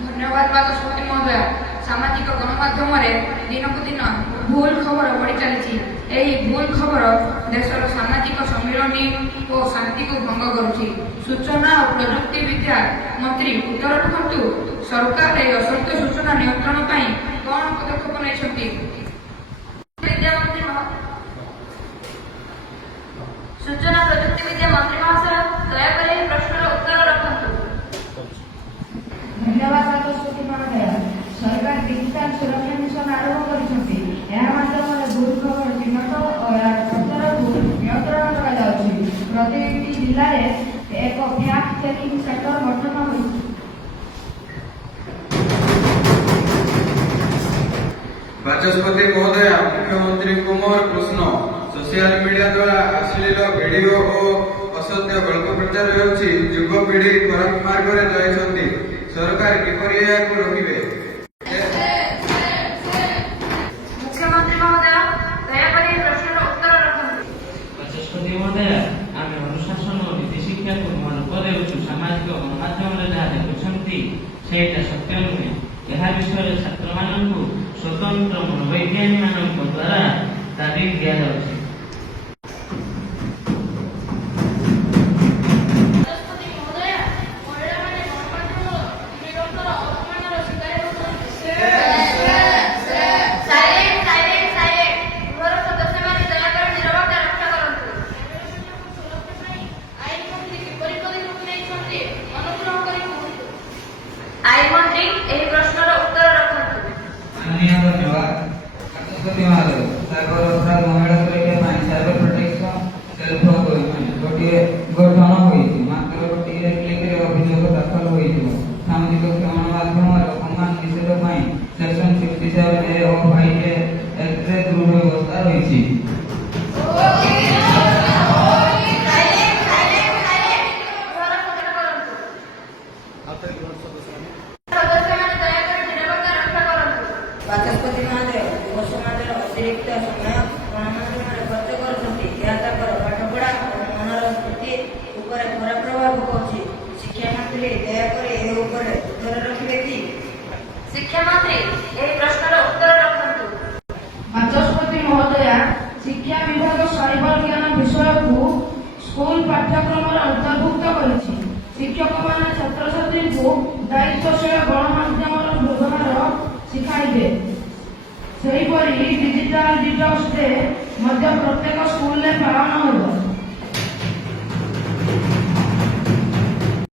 धन्यवाद बाचस्पति महोदय। सामाजिक गणमाध्यम दिनकू दिन भूल खबर बढ़ी चली। भूल खबर देशर सामाजिक सम्मिलनी और शांति को भंग करुच्ची। सूचना और प्रजुक्ति विद्या मंत्री उत्तर रखु सरकार असत्य सूचना नियंत्रण कौन पदक्षेप नहीं। सूचना प्रजुक्ति विद्या मंत्री महाशय दयाकोरी प्रश्न उत्तर रखु। धन्यवाद बाचस्पति महोदय। सरकार डिजिटाल सुरक्षा मिशन आरंभ करछंती। एहा माध्यमरे भूल खबर चिन्हट और प्रचार को नियंत्रण करा जाउछि। प्रत्येक जिल्ला रे एक फैक्ट चेकिंग सेंटर गठन होइछि। बाचस्पति महोदय, मुख्यमंत्री को मोर प्रश्न। सोशल मीडिया द्वारा अश्लील वीडियो और असत्य गल्प प्रचार होउछि। युवपीढ़ी खराब मार्ग रे जाइछंती। सरकार किपरि एहाकु रोकिबे? मुख्यमंत्री महोदय दयाकोरी प्रश्न उत्तर रखन्तु। बाचस्पति महोदय, आमे अनुशासन और नीति शिक्षा को महत्व देउछु। सामाजिक गणमाध्यम रे जहा देखुछंती सेटा सत्य नुहे। यह विषय छात्र माननकु स्वतंत्र मनोवैज्ञानिक मानक द्वारा तालीम दिया जाउछि। बाचस्पति महोदय, युव समाज अतिरिक्त समय गणमाध्यम खर्च करछंती। पाठपढ़ा और मनर स्थिति उपर खराब प्रभाव पड़ुछि। शिक्षा मंत्री दयाकोरी ए ऊपर उत्तर रखिबे कि? शिक्षा मंत्री एही प्रश्नर उत्तर रखन्तु। बाचस्पति महोदय, शिक्षा विभाग साइबर ज्ञान विषय को स्कूल पाठ्यक्रम अंतर्भुक्त करिछि। शिक्षक माने छात्र छात्री को दायित्वशील गणमाध्यम व्यवहार शिखाइबे। सेहीपरि डिजिटल डिटॉक्स डे मध्य प्रत्येक स्कूल में पालन होगा।